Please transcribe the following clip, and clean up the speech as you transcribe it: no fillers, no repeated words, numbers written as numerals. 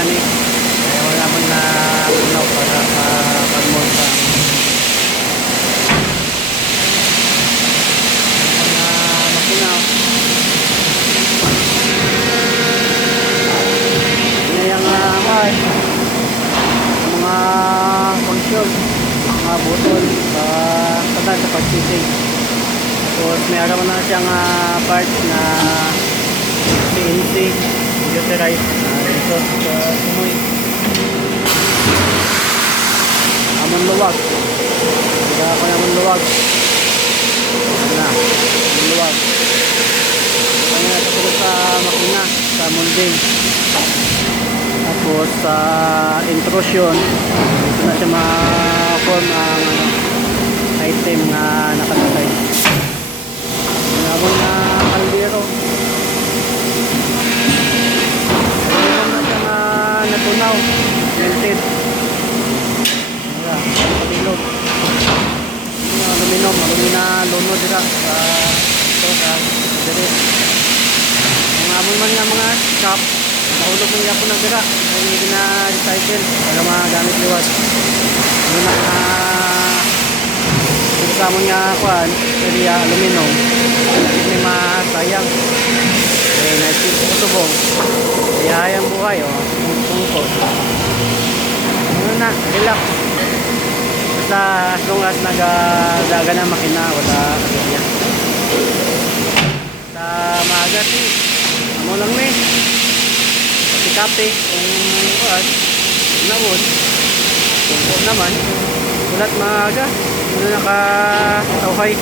gani. Kaya wala man na tunaw para pag-mold sa makina. Yan yung mga function, mga button sa katal sa pag-fitting. Tapos may araw na siyang parts na CNC computerized na ito sa sumoy amon luwag, kaya ako amon luwag na amon luwag kaya natutulog sa makina sa molding. Tapos sa intrusion ito na siya ma-form ang item na nakalagay. Ginawang na kaldero. Ginawang na siya na natunaw. Melted. Patilog. Aluminum. Alumina luno dira. Ito sa diret. Ang amon man nga mga shop. Nahulog ng yapon ng dira. Ay hindi na-recycle. Para magamit liwat. Ano na samon nga kuan jadi aluminum hindi masayang eh naisip ko subong kaya hayang buhay tungkol ano na relax basta as long as nagdaga na makina wala kaya sa maaga amo lang ni kape kung kuan nawon tungkol naman ulat maaga ano nakatawhay